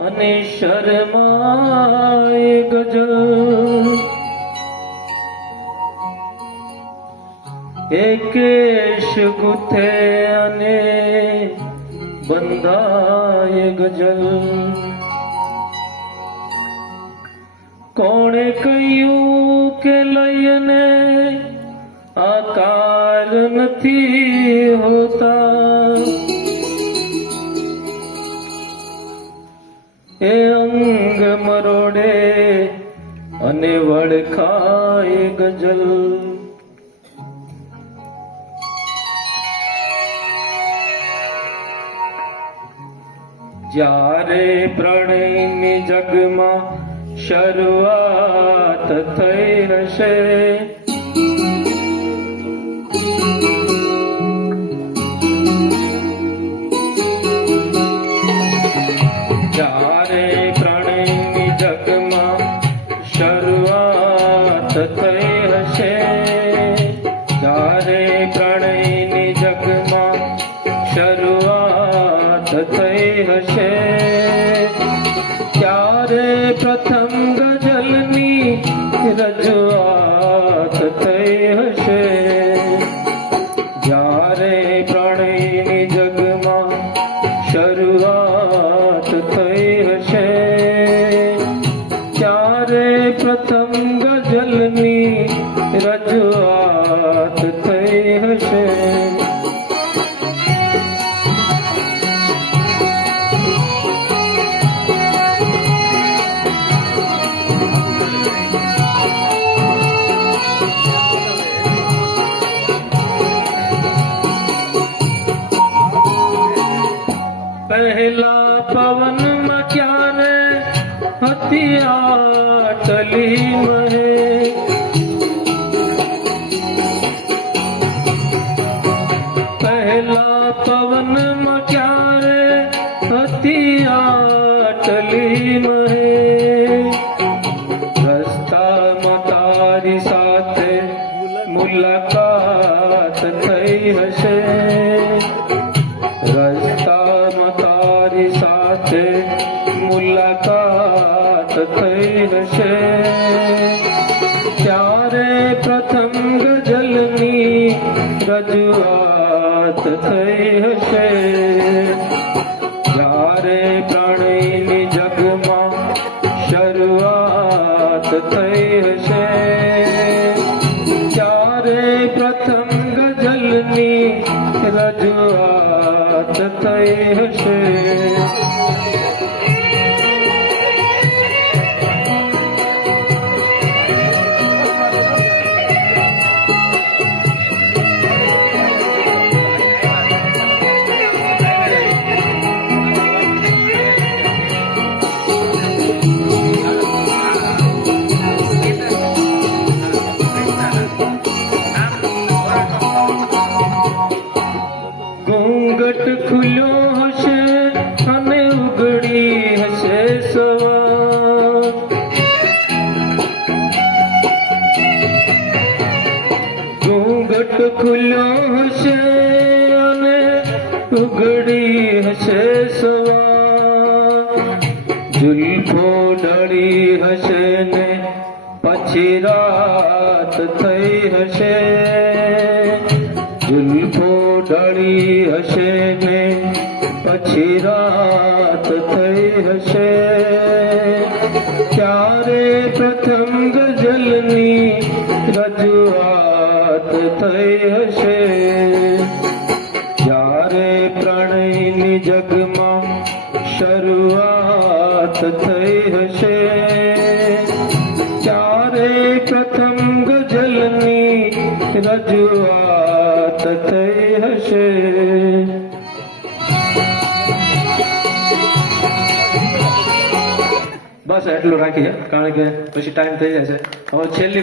અને શરમાય ગજલ એકેશ ગુથે અને બંધાય ગજલ કોણે કહ્યું કે લયને આકાર નથી હોતા એ અંગ મરોડે અને વળખાય ગજલ જ્યારે પ્રણયની જગમાં શરૂઆત થઈ હશે જ્યારે પ્રણયની જગમાં શરૂઆત થઈ હશે જ્યારે પ્રણયની જગમાં શરૂઆત થઈ હશે ત્યારે પ્રથમ ગઝલની રજૂઆત થઈ હશે જ્યારે પ્રણયની જગમાં શરૂઆત થઈ હશે ત્યારે પ્રથમ ગઝલની રજૂઆત થઈ હશે પહેલા પવનમાં ક્યારે હતી આટલી મહે પહેલા પવનમાં ક્યારે હતી આટલી મહે રસ્તામાં તારી સાથે મુલાકાત થઈ હશે રસ્તામાં તારી સાથે મુલાકાત થઈ હશે ત્યારે પ્રથમ ગઝલની રજૂઆત થઈ હશે જ્યારે પ્રણયની જગમાં શરૂઆત થઈ હશે ત્યારે પ્રથમ ગઝલની રજૂઆત થઈ હશે ઘૂંઘટ ખુલ્યો હશે અને ઉઘડી હશે સવાર ઘૂંઘટ ખુલ્યો હશે અને ઉઘડી હશે સવાર જુલ્ફો ઢળી હશે ને પછી રાત થઈ હશે જુલ્ફો ઢળી હશે ને પછી રાત થઈ હશે ત્યારે પ્રથમ ગઝલની રજૂઆત થઈ હશે જ્યારે પ્રણયની જગમાં શરૂઆત થઈ હશે ત્યારે પ્રથમ ગઝલની રજૂઆત થઈ હશે બસ એટલું રાખીએ કારણ કે પછી ટાઈમ થઈ જશે હવે છેલ્લી